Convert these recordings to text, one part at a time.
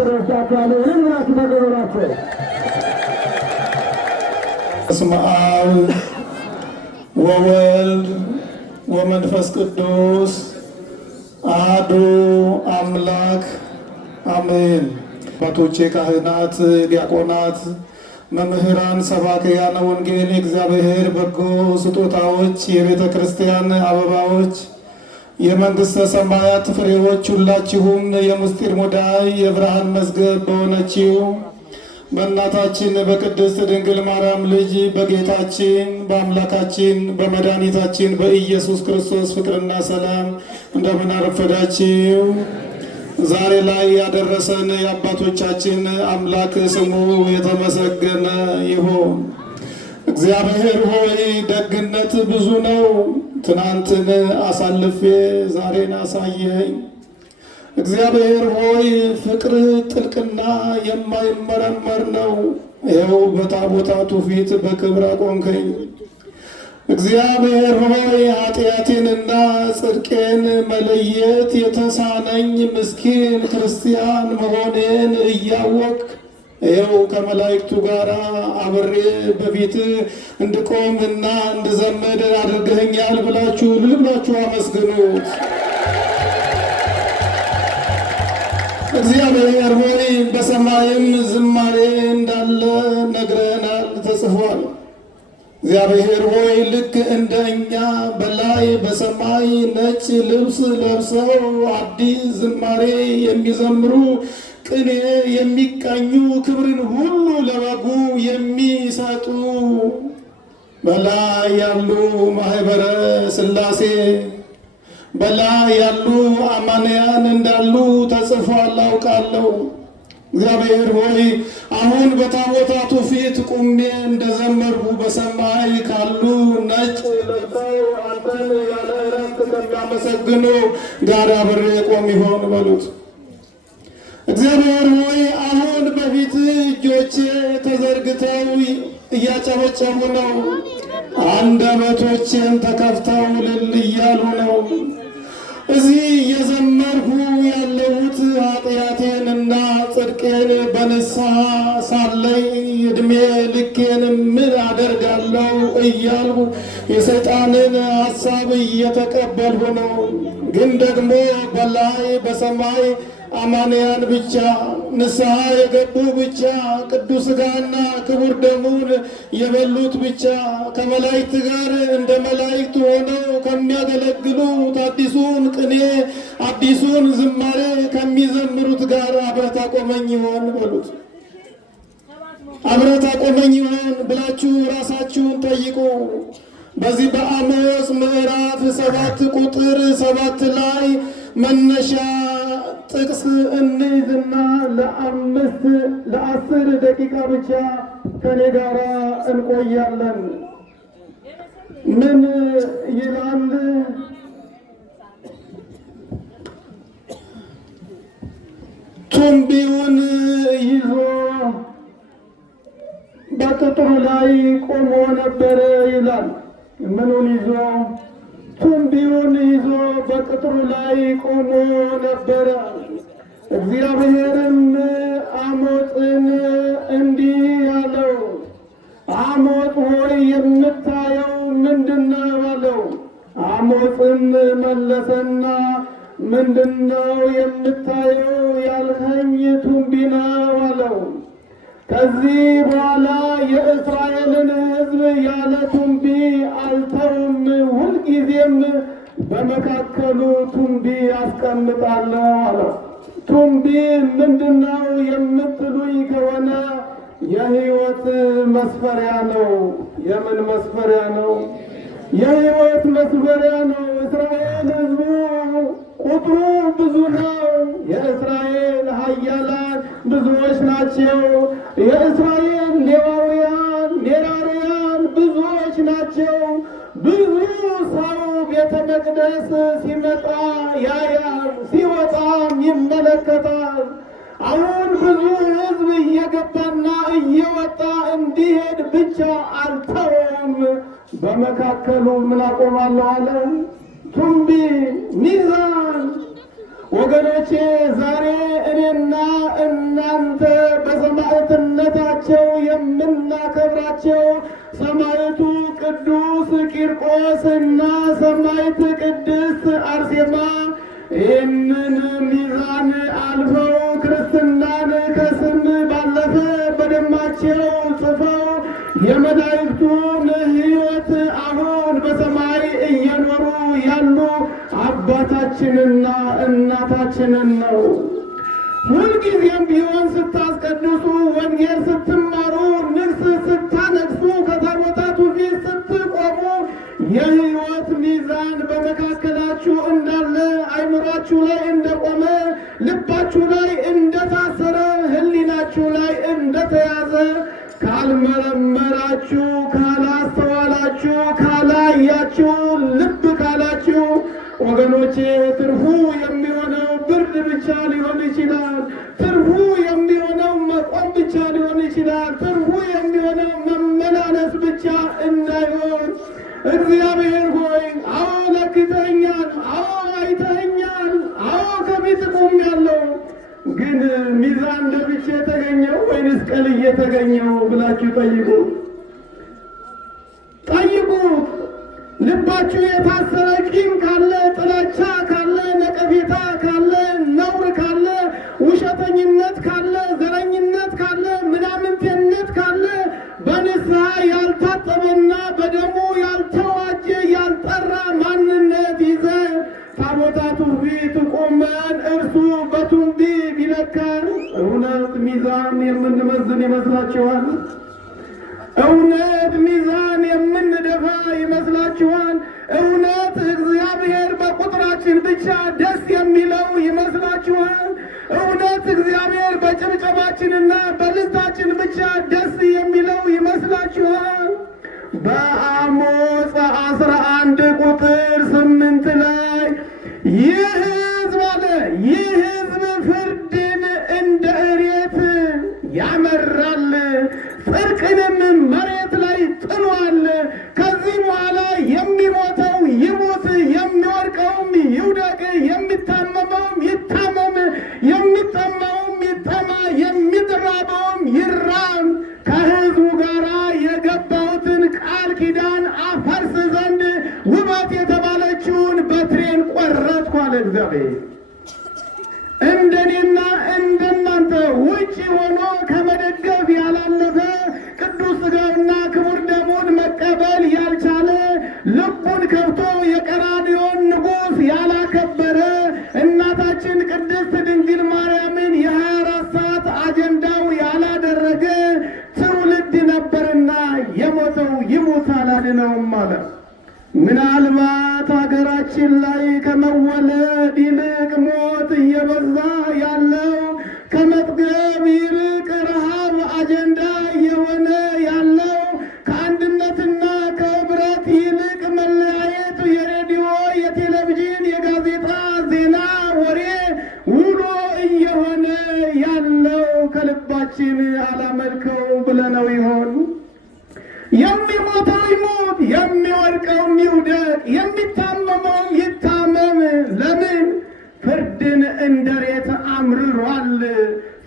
ረዳታለሁ ለምናችሁ ተገበራችሁ በስመ አብ ወወልድ ወመንፈስ ቅዱስ አሐዱ አምላክ አሜን። አባቶቼ ካህናት፣ ዲያቆናት፣ መምህራን፣ ሰባክያነ ወንጌል፣ የእግዚአብሔር በጎ ስጦታዎች፣ የቤተ ክርስቲያን አበባዎች፣ የመንግሥተ ሰማያት ፍሬዎች ሁላችሁም የምስጢር ሙዳይ የብርሃን መዝገብ በሆነችው በእናታችን በቅድስት ድንግል ማርያም ልጅ በጌታችን በአምላካችን በመድኃኒታችን በኢየሱስ ክርስቶስ ፍቅርና ሰላም እንደምን አረፈዳችሁ። ዛሬ ላይ ያደረሰን የአባቶቻችን አምላክ ስሙ የተመሰገነ ይሁን። እግዚአብሔር ሆይ ደግነት ብዙ ነው። ትናንትን አሳልፌ ዛሬን አሳየኝ። እግዚአብሔር ሆይ ፍቅር ጥልቅና የማይመረመር ነው። ይኸው በታቦታቱ ፊት በክብር አቆምከኝ። እግዚአብሔር ሆይ ኃጢአቴንና ጽድቄን መለየት የተሳነኝ ምስኪን ክርስቲያን መሆኔን እያወቅ ይኸው ከመላእክቱ ጋር አብሬ በፊት እንድቆምና እንድዘመድ አድርገኸኛል ብላችሁ ልብላችሁ አመስግኑት። እግዚአብሔር ሆይ በሰማይም ዝማሬ እንዳለ ነግረናል፣ ተጽፏል። እግዚአብሔር ሆይ ልክ እንደ እኛ በላይ በሰማይ ነጭ ልብስ ለብሰው አዲስ ዝማሬ የሚዘምሩ ቅኔ የሚቃኙ ክብርን ሁሉ ለበጉ የሚሰጡ በላይ ያሉ ማህበረ ሥላሴ በላይ ያሉ አማንያን እንዳሉ ተጽፏል አውቃለሁ። እግዚአብሔር ሆይ አሁን በታቦታቱ ፊት ቁሜ እንደዘመርሁ በሰማይ ካሉ ነጭ ለብሰው አንተን ያለ እረፍት ከሚያመሰግኑ ጋር አብሬ ቆም ይሆን በሉት። እግዚአብሔር ሆይ አሁን በፊት እጆቼ ተዘርግተው እያጨበጨቡ ነው። አንደበቶቼን ተከፍተው እልል እያሉ ነው። እዚህ እየዘመርሁ ያለሁት ኃጢአቴንና ጽድቄን በንስሐ ሳለይ ዕድሜ ልኬን ምን አደርጋለሁ እያልሁ የሰይጣንን ሐሳብ እየተቀበልሁ ነው። ግን ደግሞ በላይ በሰማይ አማንያን ብቻ ንስሐ የገቡ ብቻ ቅዱስ ሥጋና ክቡር ደሙን የበሉት ብቻ ከመላእክት ጋር እንደ መላእክት ሆነው ከሚያገለግሉት አዲሱን ቅኔ አዲሱን ዝማሬ ከሚዘምሩት ጋር አብረህ ታቆመኝ ይሆን በሉት። አብረህ ታቆመኝ ይሆን ብላችሁ ራሳችሁን ጠይቁ። በዚህ በአሞጽ ምዕራፍ 7 ቁጥር 7 ላይ መነሻ ጥቅስ እንይዝና ለ10 ደቂቃ ብቻ ከኔ ጋር እንቆያለን። ምን ይላል? ቱንቢውን ይዞ በቅጥሩ ላይ ቆሞ ነበረ ይላል። ምኑን ይዞ? ቱንቢውን ይዞ በቅጥሩ ላይ ቆሞ ነበረ። እግዚአብሔርም አሞጽን እንዲህ አለው፣ አሞጽ ሆይ የምታየው ምንድነው አለው። አሞጽም መለሰና ምንድነው የምታየው ያልኸኝ? ቱንቢ ነው አለው። ከዚህ በኋላ የእስራኤልን ሕዝብ ያለ ቱንቢ አልተውም፣ ሁልጊዜም በመካከሉ ቱንቢ አስቀምጣለሁ አለው። ቱንቢ ምንድነው የምትሉኝ ከሆነ የሕይወት መስፈሪያ ነው። የምን መስፈሪያ ነው? የሕይወት መስፈሪያ ነው። እስራኤል ሕዝቡ ቁጥሩ ብዙ ነው። የእስራኤል ኃያላን ብዙዎች ናቸው። የእስራኤል ሌዋውያን ሜራርያን ብዙዎች ናቸው። ብዙ ሰው ቤተ መቅደስ ሲመጣ ያያል፣ ሲወጣም ይመለከታል። አሁን ብዙ ሕዝብ እየገባና እየወጣ እንዲሄድ ብቻ አልተውም፣ በመካከሉ ምን አቆማለሁ አለ? ቱንቢ፣ ሚዛን። ወገኖቼ ዛሬ እኔና እናንተ በሰማዕትነታቸው የምናከብራቸው ሰማዕቱ ቅዱስ ቂርቆስና ሰማዕት ቅድስት አርሴማ ይህንን ሚዛን አልፈው ክርስትናን ከስም ባለፈ በደማቸው ጽፈው የመላእክቱን ሕይወት አሁን በሰማይ እየኖሩ ያሉ አባታችንና እናታችንን ነው። ሁልጊዜም ቢሆን ስታስቀድሱ፣ ወንጌል ስትማሩ፣ ንግስ ስታነግሱ፣ ከታቦታቱ ፊት ስትቆሙ የሕይወት ሚዛን በመካከላችሁ እንዳለ፣ አይምሯችሁ ላይ እንደቆመ፣ ልባችሁ ላይ እንደታሰረ፣ ሕሊናችሁ ላይ እንደተያዘ ካልመረመራችሁ፣ ካላስተዋላችሁ፣ ካላያችሁ፣ ልብ ካላችሁ ወገኖቼ ትርፉ የሚሆነው ብርድ ብቻ ሊሆን ይችላል። ትርፉ የሚሆነው መቆም ብቻ ሊሆን ይችላል። ትርፉ የሚሆነው መመላለስ ብቻ እንዳይሆን እግዚአብሔር ሆይ አዎ ለክተኛል፣ አዎ አይተኛል፣ አዎ ከፊት ቆሜያለሁ፣ ግን ሚዛን ደፍቼ የተገኘው ወይንስ ቀልዬ የተገኘው ብላችሁ ጠይቁ። ልባችሁ የታሰረ ቂም ካለ፣ ጥላቻ ካለ፣ ነቀፌታ ካለ፣ ነውር ካለ፣ ውሸተኝነት ካለ፣ ዘረኝነት ካለ፣ ምናምንቴነት ካለ፣ በንስሐ ያልታጠበና በደሙ ያልተዋጀ ያልጠራ ማንነት ይዘ ታቦታቱ ፊት ቆመን እርሱ በቱንቢ ቢለካን እውነት ሚዛን የምንመዝን ይመስላችኋል? እውነት ሚዛን የምንደፋ ይመስላችኋል? እውነት እግዚአብሔር በቁጥራችን ብቻ ደስ የሚለው ይመስላችኋል? እውነት እግዚአብሔር በጭብጨባችንና በልልታችን ብቻ ደስ የሚለው ይመስላችኋል? በአሞጽ 11 ቁጥር 8 ላይ ይህ ሕዝብ አለ፣ ይህ ሕዝብ ፍርድን እንደ እሬት ያመራል፣ ጽድቅንም መሬት ላይ ጥሏል። ከዚህ በኋላ የሚሞተው ይሙት፣ የሚወድቀውም ይውደቅ፣ የሚታመመውም ይታመም፣ የሚጠማውም ይጠማ፣ የሚራበውም ይራብ። ከሕዝቡ ጋር የገባሁትን ቃል ኪዳን አፈርስ ዘንድ ውበት የተባለችውን በትሬን ቆረጥኩ አለ እግዚአብሔር። እንደኔና እንደናንተ ውጭ ሆኖ ከመደገፍ ያላለፈ ቅዱስ ሥጋውና ክቡር ደሙን መቀበል ያልቻለ ልቡን ከብቶ የቀራንዮን ንጉሥ ያላከበረ እናታችን ቅድስት ድንግል ማርያምን የ24 ሰዓት አጀንዳው ያላደረገ ትውልድ ነበርና የሞተው ይሙት አላድነውም አለ። ምናልባት ሀገራችን ላይ ከመወለድ ይልቅ ሞት እየበዛ ያለው፣ ከመጥገብ ይልቅ ረሃብ አጀንዳ እየሆነ ያለው፣ ከአንድነትና ከህብረት ይልቅ መለያየት የሬዲዮ፣ የቴሌቪዥን፣ የጋዜጣ ዜና ወሬ ውሎ እየሆነ ያለው ከልባችን አላመልከው ብለነው ይሆን? የሚሞተው ይሞት፣ የሚወድቀውም ይውደቅ፣ የሚታመመውም ይታመም። ለምን? ፍርድን እንደ ሬት አምርሯል፣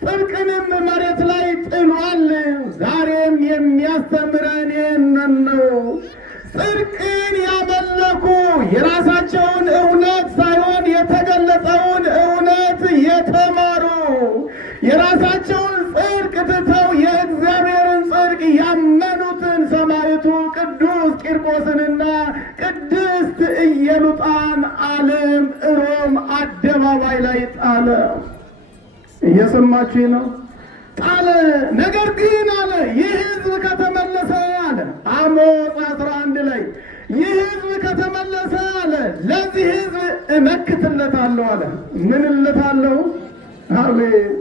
ጽድቅንም መሬት ላይ ጥሏል። ዛሬም የሚያስተምረን ይህንን ነው። ጽድቅን ያመለኩ የራሳቸውን እውነት ሳይሆን የተገለጸውን እውነት የተማሩ የራሳቸውን ጽድቅ ትተው የእግዚአብሔርን ጽድቅ ያመኑትን ሰማዕቱ ቅዱስ ቂርቆስንና ቅድስት ኢየሉጣን ዓለም ሮም አደባባይ ላይ ጣለ። እየሰማችሁ ነው? ጣለ። ነገር ግን አለ ይህ ሕዝብ ከተመለሰ አለ አሞጽ 11 ላይ ይህ ሕዝብ ከተመለሰ አለ ለዚህ ሕዝብ እመክትለታለሁ አለ። ምን እልታለሁ? አሜን።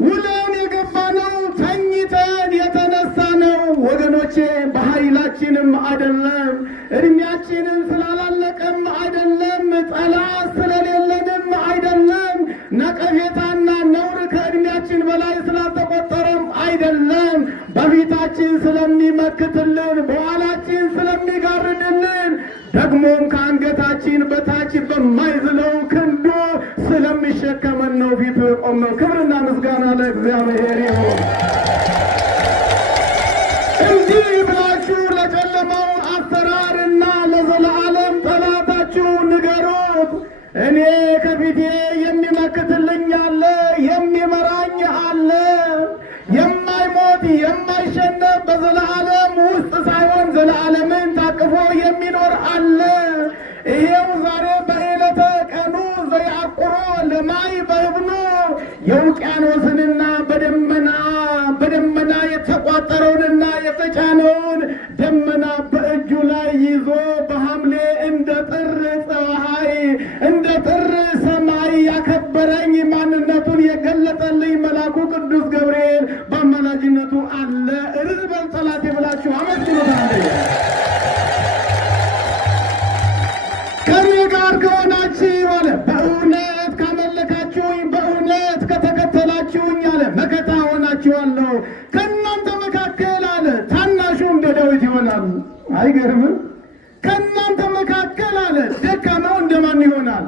ውለን የገባ ነው፣ ተኝተን የተነሳ ነው ወገኖቼ። በኃይላችንም አይደለም፣ እድሜያችንን ስላላለቀም አይደለም፣ ጠላት ስለሌለንም አይደለም፣ ነቀፌታና ነውር ከእድሜያችን በላይ ስላልተቆጠረም አይደለም፣ በፊታችን ስለሚመክትልን፣ በኋላችን ስለሚጋርድልን፣ ደግሞም ከአንገታችን በታች በማይዝለው ክንዱ ስለሚሸከመን ነው ፊቱ የቆምነው። ክብርና ምስጋና ለእግዚአብሔር ይሁን። እንዲህ ብላችሁ ለጨለማው አሰራርና ለዘላለም ጠላታችሁ ንገሩት፣ እኔ ከፊቴ የሚመክትልኝ አለ፣ የሚመራኝ አለ፣ የማይሞት የማይሸነፍ በዘላለም ውስጥ ሳይሆን ዘላለምን ታቅፎ የሚኖር አለ። ይሄው ዛሬ በዕለተ ቀኑ ዘያቁሮ ለማይ በእብኑ የውቅያኖስንና በደመና የተቋጠረውንና የተጫነውን ደመና በእጁ ላይ ይዞ በሐምሌ እንደ ጥር ፀሐይ እንደ ጥር ሰማይ ያከበረኝ ማንነቱን የገለጠልኝ መልአኩ ቅዱስ ገብርኤል በአማላጅነቱ አለ። እርር በል ጠላቴ ብላችሁ አመስግኑታል። ከኔ ጋር ከሆናችሁ አለ፣ በእውነት ካመለካችሁኝ፣ በእውነት ከተከተላችሁኝ አለ፣ መከታ ሆናችኋለሁ። ከእናንተ መካከል አለ ታናሹ እንደ ዳዊት ይሆናል። አይገርምም? ከእናንተ መካከል አለ ደካማው እንደማን ይሆናል?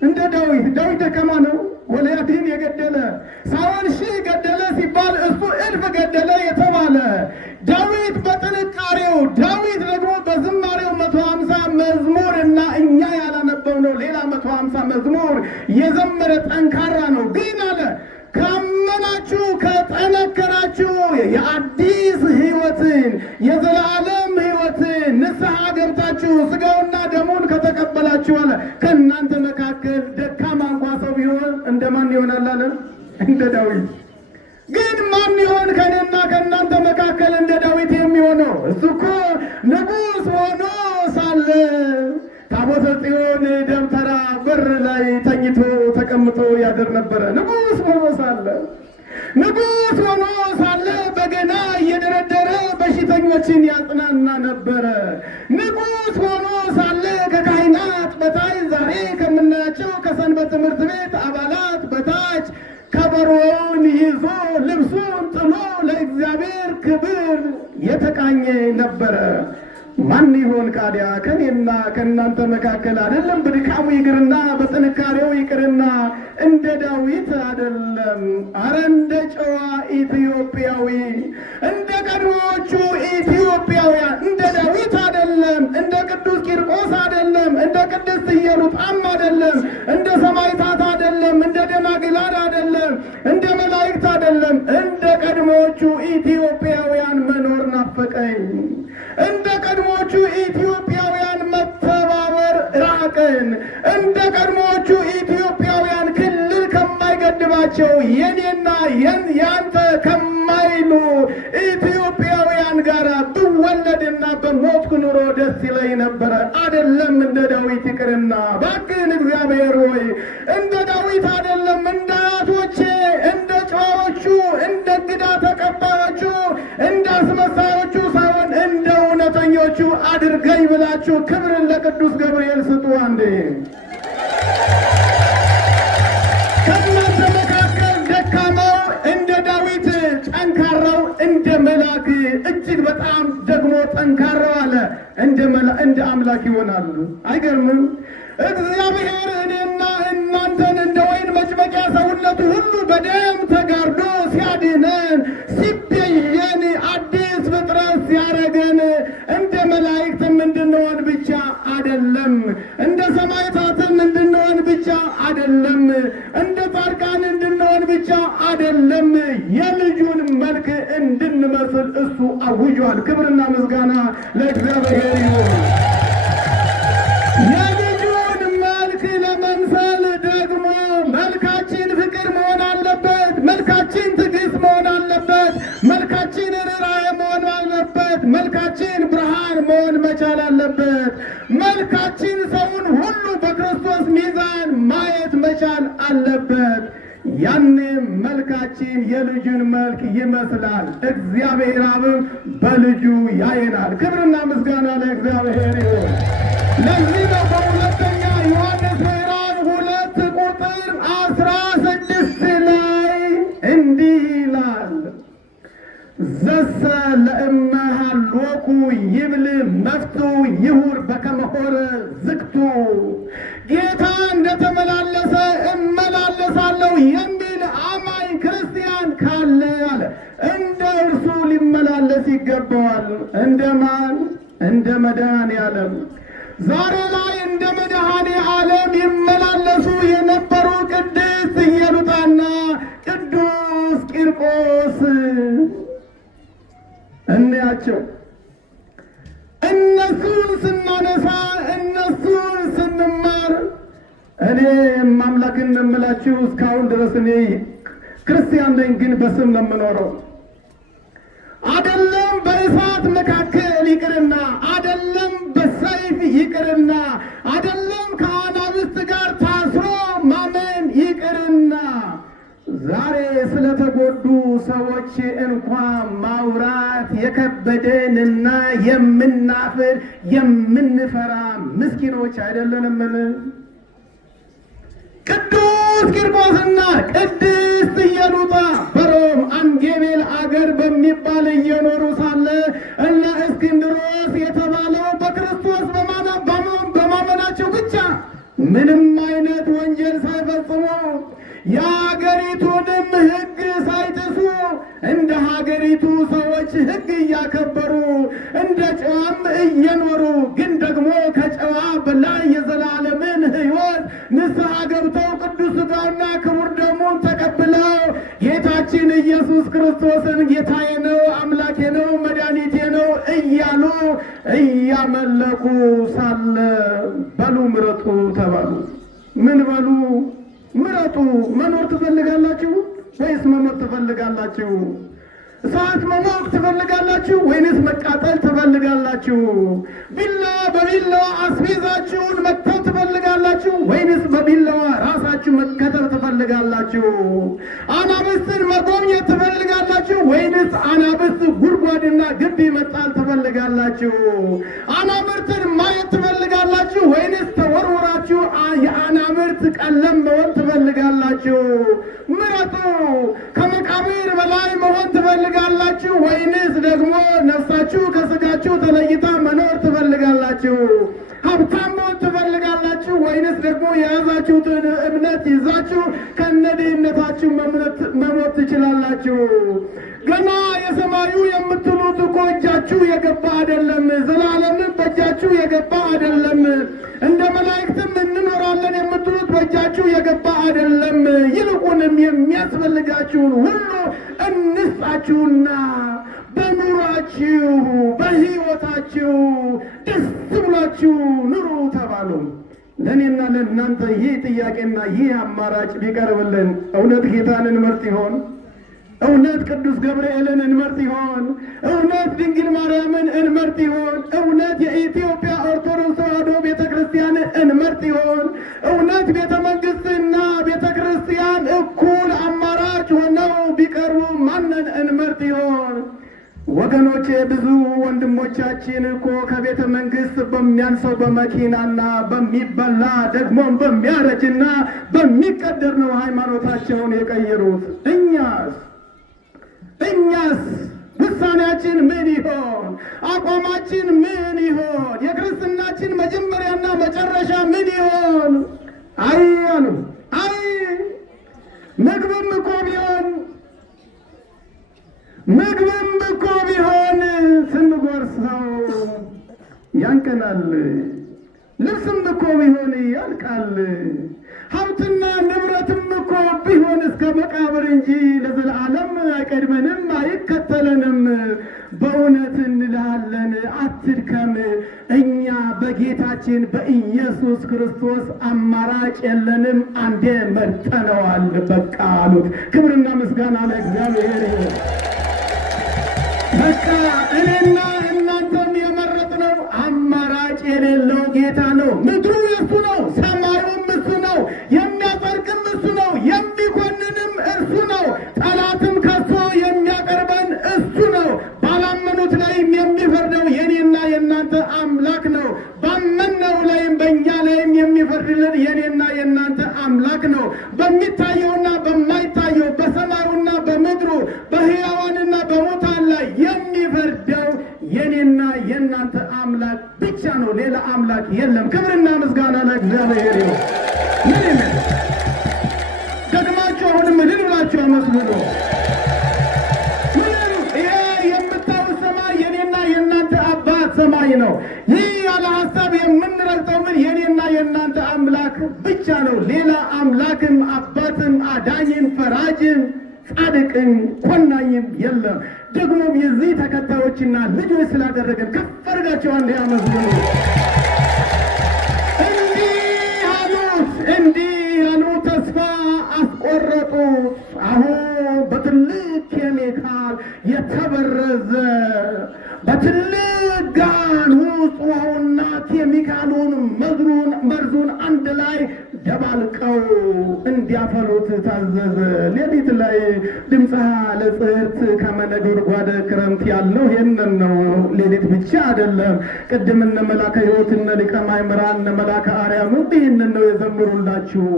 እንደ ዳዊት። ዳዊት ደካማ ነው። ጎልያድን የገደለ ሳኦል ሺህ ገደለ ሲባል እሱ እልፍ ገደለ የተባለ ዳዊት በጥንካሬው፣ ዳዊት ደግሞ በዝማሬው 150 መዝሙር እና እኛ ያላነበብነው ሌላ 150 መዝሙር የዘመረ ጠንካራ ነው። ግን አለ ካመናችሁ ከጠነከራችሁ የአዲስ ሕይወትን የዘላለም ሕይወትን ንስሐ ገብታችሁ ስጋውና ደሙን ከተቀበላችሁ አለ ከእናንተ መካከል ደካማ እንኳ ሰው ቢሆን እንደማን ይሆናል አለ? እንደ ዳዊት። ግን ማን ይሆን ከእኔና ከእናንተ መካከል እንደ ዳዊት የሚሆነው? እሱ እኮ ንጉሥ ሆኖ ሳለ ታቦተ ጽዮን ደብተራ በር ላይ ተኝቶ ተቀምጦ ያድር ነበረ። ንጉሥ ሆኖ ሳለ በገና እየደረደረ በሽተኞችን ያጽናና ነበረ። ንጉሥ ሆኖ ሳለ ከካህናት በታች ዛሬ ከምናያቸው ከሰንበት ትምህርት ቤት አባላት በታች ከበሮውን ይዞ ልብሱን ጥሎ ለእግዚአብሔር ክብር የተቃኘ ነበረ። ማን ይሆን ካዲያ ከኔና ከእናንተ መካከል አይደለም በድካሙ ይቅርና በጥንካሬው ይቅርና እንደ ዳዊት አይደለም፣ አረ እንደ ጨዋ ኢትዮጵያዊ እንደ ቀድሞዎቹ ኢትዮጵያውያን እንደ ዳዊት አይደለም፣ እንደ ቅዱስ ቂርቆስ አይደለም፣ እንደ ቅድስት ኢየሉጣም አይደለም፣ እንደ ሰማዕታት አይደለም፣ እንደ ደናግላድ አይደለም፣ እንደ መላእክት አይደለም፣ እንደ ቀድሞዎቹ ኢትዮጵያውያን መኖር ናፈቀኝ። እንደ ቀድሞዎቹ ኢትዮጵያውያን መተባበር ራቀን። እንደ ቀድሞዎቹ ኢትዮጵያውያን ክልል ከማይገድባቸው የኔና ያንተ ከማይሉ ኢትዮጵያውያን ጋር ብወለድና በሞትኩ ኑሮ ደስ ይለኝ ነበረ። አይደለም እንደ ዳዊት ይቅርና እባክህን እግዚአብሔር ሆይ እንደ ዳዊት አይደለም፣ እንደ አያቶቼ እንደ ጨዋዎቹ እንደ እንግዳ ተቀባዮቹ እንደ አስመሳዮቹ ሳይሆን እንደ እውነተኞቹ አድርገኝ ብላችሁ ክብርን ለቅዱስ ገብርኤል ስጡ። አንዴ ከእናንተ መካከል ደካማው እንደ ዳዊት፣ ጠንካራው እንደ መልአክ፣ እጅግ በጣም ደግሞ ጠንካራው አለ እንደ አምላክ ይሆናሉ። አይገርምም? እግዚአብሔር እኔና እናንተን እንደ ወይን መጭመቂያ ሰውነቱ ሁሉ በደም ተጋርዶ ሲያድነን ሲቤዠን አዲስ ፍጥረት ሲያረገን እንደ መላእክትም እንድንሆን ብቻ አይደለም፣ እንደ ሰማዕታትም እንድንሆን ብቻ አይደለም፣ እንደ ጻድቃን እንድንሆን ብቻ አይደለም፣ የልጁን መልክ እንድንመስል እሱ አውጇል። ክብርና ምስጋና ለእግዚአብሔር ይሁን። የልጁን መልክ ለመምሰል ደግሞ መልካችን ፍቅር መሆን አለበት፣ መልካችን ትዕግስት መሆን አለበት፣ መልካችን ርኅራኄ መሆን አለበት፣ መልካችን ብርሃን መሆን መቻል አለበት፣ መልካችን ሰውን ሁሉ በክርስቶስ ሚዛን ማየት መቻል አለበት። ያኔ መልካችን የልጁን መልክ ይመስላል። እግዚአብሔር አብም በልጁ ያየናል። ክብርና ምስጋና ለእግዚአብሔር ይሁን። ለዚህ ነው በሁለተኛ ዮሐንስ ምዕራፍ 2 ቁጥር 16 ላይ በሰ ለእመሃሎኩ ይብል መፍቱ ይሁር በከመ ሆረ ዝግቱ። ጌታ እንደተመላለሰ እመላለሳለሁ የሚል አማኝ ክርስቲያን ካለ አለ እንደ እርሱ ሊመላለስ ይገባዋል። እንደማን? እንደ መድኃኔዓለም። ዛሬ ላይ እንደ መድኃኔዓለም ይመላለሱ የነበሩ ቅድስት ኢየሉጣና ቅዱስ ቂርቆስ እንያቸው። እነሱን ስናነሳ እነሱን ስንማር እኔ ማምላክን እምላችሁ እስካሁን ድረስ እኔ ክርስቲያን ነኝ፣ ግን በስም ለምኖረው አደለም በእሳት መካከል ይቅርና አደለም በሰይፍ ይቅርና አደለም ከአናብስት ጋር ታስሮ ማመን ይቅርና ዛሬ ስለተጎዱ ሰዎች እንኳ ማውራት የከበደንና የምናፍር የምንፈራ ምስኪኖች አይደለንምን? ቅዱስ ቂርቆስና ቅድስት ኢየሉጣ በሮም አንጌቤል አገር በሚባል እየኖሩ ሳለ እነ እስክንድሮስ የተባለው በክርስቶስ በማመናቸው ብቻ ምንም አይነት ወንጀል ሳይፈጽሙ የሀገሪቱንም ሕግ ሳይጥሱ እንደ ሀገሪቱ ሰዎች ሕግ እያከበሩ እንደ ጨዋም እየኖሩ ግን ደግሞ ከጨዋ በላይ የዘላለምን ሕይወት ንስሐ ገብተው ቅዱስ ሥጋውና ክቡር ደሙን ተቀብለው ጌታችን ኢየሱስ ክርስቶስን ጌታዬ ነው፣ አምላኬ ነው፣ መድኃኒቴ ነው እያሉ እያመለኩ ሳለ በሉ ምረጡ ተባሉ። ምን በሉ? ምረጡ። መኖር ትፈልጋላችሁ ወይስ መሞት ትፈልጋላችሁ? እሳት መሞቅ ትፈልጋላችሁ ወይንስ መቃጠል ትፈልጋላችሁ? ቢላዋ በቢላዋ አስቤዛችሁን መክተል ትፈልጋላችሁ ወይንስ በቢላዋ ራሳችሁ መከተል ትፈልጋላችሁ? አናብስትን መጎብኘት ትፈልጋላችሁ ወይንስ አናብስት ጉድጓድና ግቢ መጣል ትፈልጋላችሁ? አናብርትን ማየት ትፈልጋላችሁ ወይንስ ተወርውራችሁ የአናብርት ቀለም መሆን ትፈልጋላችሁ? ምረጡ። ከመቃብር በላይ መሆን ትፈልጋላችሁ ወይንስ ደግሞ ነፍሳችሁ ከስጋችሁ ተለይታ መኖር ትፈልጋላችሁ? ሀብታም መሆን ትፈልጋላችሁ ወይንስ ደግሞ የያዛችሁትን እምነት ይዛችሁ ከነድህነታችሁ መሞት ትችላላችሁ? ገና የሰማዩ የምትሉት እኮ እጃችሁ የገባ አይደለም። ዘላለምን በእጃችሁ የገባ አይደለም። እንደ መላእክትም እንኖራለን የምትሉት በእጃችሁ የገባ አይደለም። ይልቁንም የሚያስፈልጋችሁን ሁሉ እንስጣችሁና በኑሯችሁ በሕይወታችሁ ደስ ብሏችሁ ኑሩ ተባሉ። ለእኔና ለእናንተ ይህ ጥያቄና ይህ አማራጭ ቢቀርብልን እውነት ጌታን እንመርጥ ይሆን? እውነት ቅዱስ ገብርኤልን እንመርጥ ይሆን? እውነት ድንግል ማርያምን እንመርጥ ይሆን? እውነት የኢትዮጵያ ኦርቶዶክስ ተዋሕዶ ቤተ ክርስቲያንን እንመርጥ ይሆን? እውነት ቤተ መንግሥትና ቤተ ክርስቲያን እኩል አማራጭ ሆነው ቢቀርቡ ማንን እንመርጥ ይሆን? ወገኖቼ ብዙ ወንድሞቻችን እኮ ከቤተ መንግሥት በሚያንሰው በመኪናና በሚበላ ደግሞም በሚያረጅና በሚቀደር ነው ሃይማኖታቸውን የቀየሩት። እኛስ ውሳኔያችን ምን ይሆን? አቋማችን ምን ይሆን? የክርስትናችን መጀመሪያና መጨረሻ ምን ይሆን? አይ አሉ አይ ምግብም እኮ ቢሆን ስንጎርሰው ያንቀናል። ልብስም እኮ ቢሆን ያልቃል። ሀብትና ንብረትም እኮ ቢሆን እስከ መቃብር እንጂ ለዘላለም አይቀድመንም፣ አይከተለንም። በእውነት እንልሃለን አትድከም። እኛ በጌታችን በኢየሱስ ክርስቶስ አማራጭ የለንም፣ አንዴ መርጠነዋል። በቃ አሉት። ክብርና ምስጋና ለእግዚአብሔር ይሁን። በቃ እኔና እናንተም የመረጥነው አማራጭ የሌለው ጌታ ነው። ምድሩ የእሱ ነው፣ ሰማዩም እሱ ነው፣ የሚያጸድቅም እሱ ነው፣ የሚኮንንም እርሱ ነው፣ ጠላትም ከሶ የሚያቀርበን እሱ ነው። ባላመኑት ላይም የሚፈርደው የኔና የእናንተ አምላክ ነው። ባመነው ላይም በእኛ ላይም የሚፈርድልን የኔና የእናንተ አምላክ ነው። በሚታየውና በማይታየው በሰማዩና በምድሩ በሕያዋንና በሙታን ላይ አምላክ ብቻ ነው፣ ሌላ አምላክ የለም። ክብርና ምስጋና ለእግዚአብሔር ይሁን። ምን ደግማችሁ አሁንም እልል ብላችሁ አመስግኑ። ይሄ የምታዩት ሰማይ የኔና የእናንተ አባት ሰማይ ነው። ይህ ያለ ሀሳብ የምንረግጠው ምን የኔና የእናንተ አምላክ ብቻ ነው። ሌላ አምላክም አባትም አዳኝም ፈራጅም ጻድቅም ኮናኝም የለም። ደግሞም የዚህ ተከታዮችና ልጆች ስላደረገን ከፍ አድርጋችሁ አንዴ አመስግኑ። እንዲህ ያሉት ተስፋ አስቆረጡት። አሁን በትልቅ ኬሚካል የተበረዘ በትልቅ ጋን ውስጥ ውሃውና ኬሚካሉን መርዙን አንድ ላይ ደባልቀው እንዲያፈሉት ታዘዘ። ሌሊት ላይ ድምፀ ለጽሕርት ከመነጎድጓድ ክረምት ያለው ይህንን ነው። ሌሊት ብቻ አይደለም። ቅድም እነ መላከ ሕይወት እነ ሊቀ ማእምራን እነ መላከ አርያም ይህንን ነው የዘምሩላችሁ።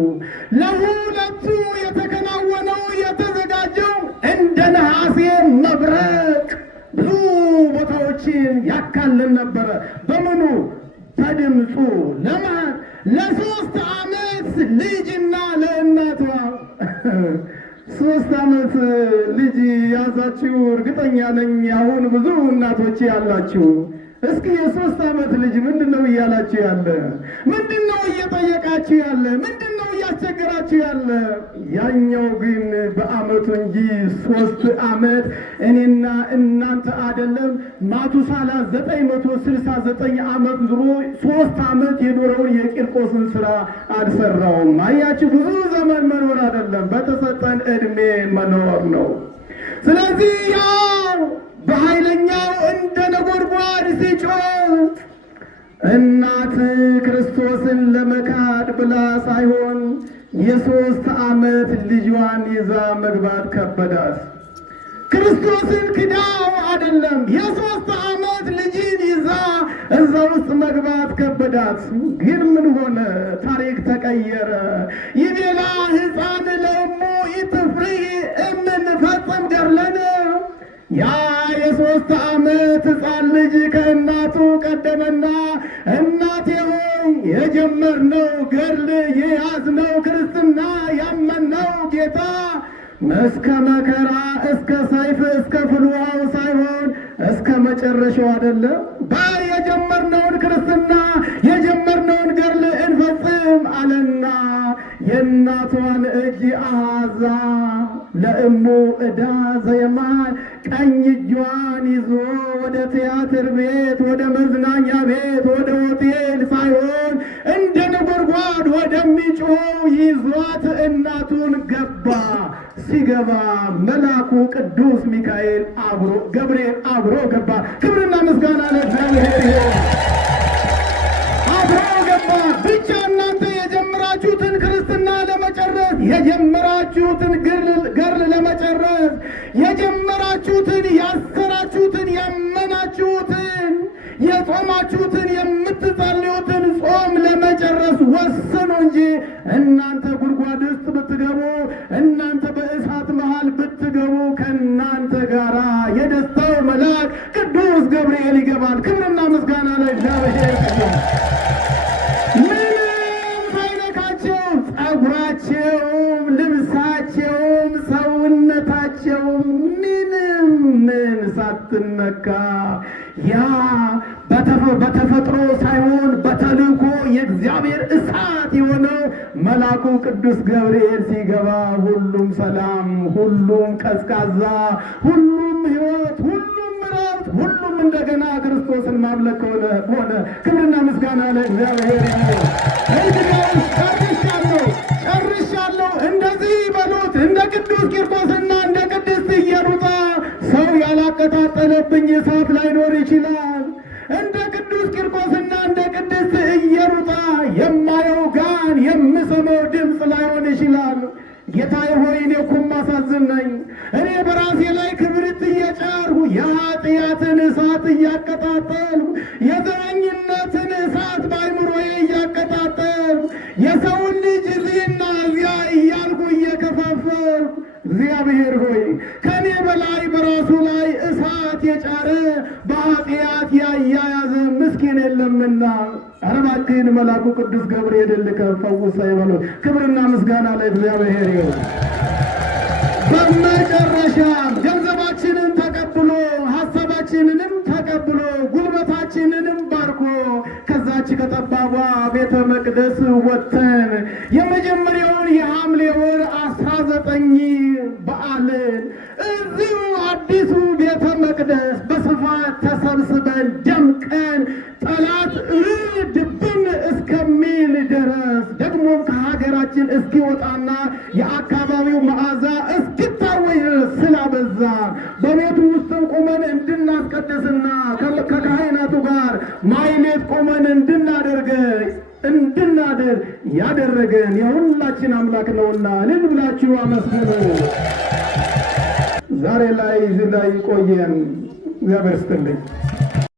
ለሁለቱ የተከናወነው የተዘጋጀው እንደ ነሐሴ መብረቅ ብዙ ቦታዎችን ያካልን ነበረ። በምኑ በድምፁ ለማን ለ3 ዓመት ልጅና ለእናቷ 3 ዓመት ልጅ ያዛችሁ እርግጠኛ ነኝ አሁን ብዙ እናቶች ያላችሁ። እስኪ የ3 ዓመት ልጅ ምንድነው እያላችሁ ያለ? ምንድነው እየጠየቃችሁ ያለ? ምንድነው እያስቸገራችሁ ያለ? ያኛው ግን በዓመቱ እንጂ 3 ዓመት እኔና እናንተ አይደለም። ማቱሳላ 969 ዓመት ኑሮ 3 ዓመት የኖረውን የቂርቆስን ስራ አልሰራውም። አያችሁ፣ ብዙ ዘመን መኖር አይደለም፣ በተሰጠን ዕድሜ መኖር ነው። ስለዚህ ያው በኃይለኛው እንደ ነጎድጓድ ሲጮህ እናት ክርስቶስን ለመካድ ብላ ሳይሆን የ3 ዓመት ልጇን ይዛ መግባት ከበዳት። ክርስቶስን ክዳው አይደለም፣ የ3 ዓመት ልጅን ይዛ እዛ ውስጥ መግባት ከበዳት። ግን ምን ሆነ? ታሪክ ተቀየረ። ይቤላ ሕፃን ለእሙ ኢትፍርሂ እምንፈጽም ገድለነ። ያ የ3 ዓመት ሕፃን ልጅ ከእናቱ ቀደመና እናቴ ሆይ የጀመርነው ገድል የያዝነው ክርስትና ያመንነው ጌታ እስከ መከራ እስከ ሰይፍ እስከ ፍልውሃው ሳይሆን እስከ መጨረሻው አይደለም። የጀመርነውን ክርስትና የጀመርነውን ገድል እንፈጽም አለና የእናቷን እጅ አሃዛ ለእሙ ዕዳ ዘየማን ቀኝ እጇን ይዞ ወደ ቲያትር ቤት፣ ወደ መዝናኛ ቤት፣ ወደ ሆቴል ሳይሆን እንደ ነጎድጓድ ወደሚጮህ ይዟት እናቱን ገባ። ሲገባ መልአኩ ቅዱስ ሚካኤል ገብርኤል አብሮ ገባ። ክብርና ምስጋና ለእግዚአብሔር ይሁን። አብሮ ገባ። ብቻ እናንተ የጀመራችሁትን ክርስትና ለመጨረስ፣ የጀመራችሁትን ገድል ለመጨረስ፣ የጀመራችሁትን ያሰራችሁትን ያመናችሁትን የጾማችሁትን የምትጸልዩትን ጾም ለመጨረስ ወስኑ እንጂ እናንተ ጉድጓድ ውስጥ ብትገቡ፣ እናንተ በእሳት መሃል ብትገቡ ከእናንተ ጋር የደስታው መልአክ ቅዱስ ገብርኤል ይገባል። ክብርና ምስጋና ለእግዚአብሔር ይሁን። ምንም ሳይነካቸው ጸጉራቸውም፣ ልብሳቸውም፣ ሰውነታቸውም ምን ሳትነካ ያ በተፈጥሮ ሳይሆን በተልእኮ የእግዚአብሔር እሳት የሆነው መልአኩ ቅዱስ ገብርኤል ሲገባ ሁሉም ሰላም፣ ሁሉም ቀዝቃዛ፣ ሁሉም ሕይወት፣ ሁሉም ምሕረት፣ ሁሉም እንደገና ክርስቶስን ማምለክ ሆነ። ክብርና ምስጋና ለእግዚአብሔር ይሁን። ጨርሻለሁ። እንደዚህ በሉት፣ እንደ ቅዱስ ቂርቆስና እንደ ቅድስት ኢየሩጣ ሰው ያላቀጣጠለብኝ እሳት ላይኖር ይችላል። እንደ ቅዱስ ቂርቆስና እንደ ቅድስት ኢየሩጣ የማየው ጋን የምሰማው ድምፅ ላይሆን ይችላል። ጌታዬ ሆይ እኔ እኮ ማሳዝን ነኝ። እኔ በራሴ ላይ ክብሪት እየጫርሁ የኃጢአትን እሳት እያቀጣጠልሁ የዘረኝነትን እሳት በአይምሮዬ እያቀጣጠልሁ የሰውን ልጅ እዚህና እዚያ እያልኩ እየከፋፈልሁ እግዚአብሔር ሆይ ከኔ በላይ በራሱ ላይ እሳት የጫረ በኃጢአት ያያያዘ ምስኪን የለምና ኧረ እባክህን መልአኩ ቅዱስ ገብርኤል ልከህ ፈውሰኝ በለው። ክብርና ምስጋና ለእግዚአብሔር ይሁን። በመጨረሻም ገንዘባችንን ተቀብሎ ሐሳባችንንም ተቀብሎ ጉልበታችንንም ባርኮ ከዛች ከጠባቧ ቤተ መቅደስ ወጥተን የመጀመሪያውን የሐምሌ ወር 19 በዓልን እዚሁ አዲሱ ቤተ መቅደስ በስፋት ተሰብስበን ደምቀን ጠላት ድብን እስከሚል ድረስ ደግሞ ከሀገራችን እስኪወጣና የአካባቢው መዓዛ እስኪታወይ ስላበዛ በቤቱ ውስጥ ቆመን እንድናስቀድስና ከካህናቱ ጋር ማይሌት ቆመን እንድናደርግ ያደረገን የሁላችን አምላክ ነውና እልል ብላችሁ አመስግኑ። ዛሬ ላይ እዚህ ላይ ቆየን። እግዚአብሔር ይስጥልኝ።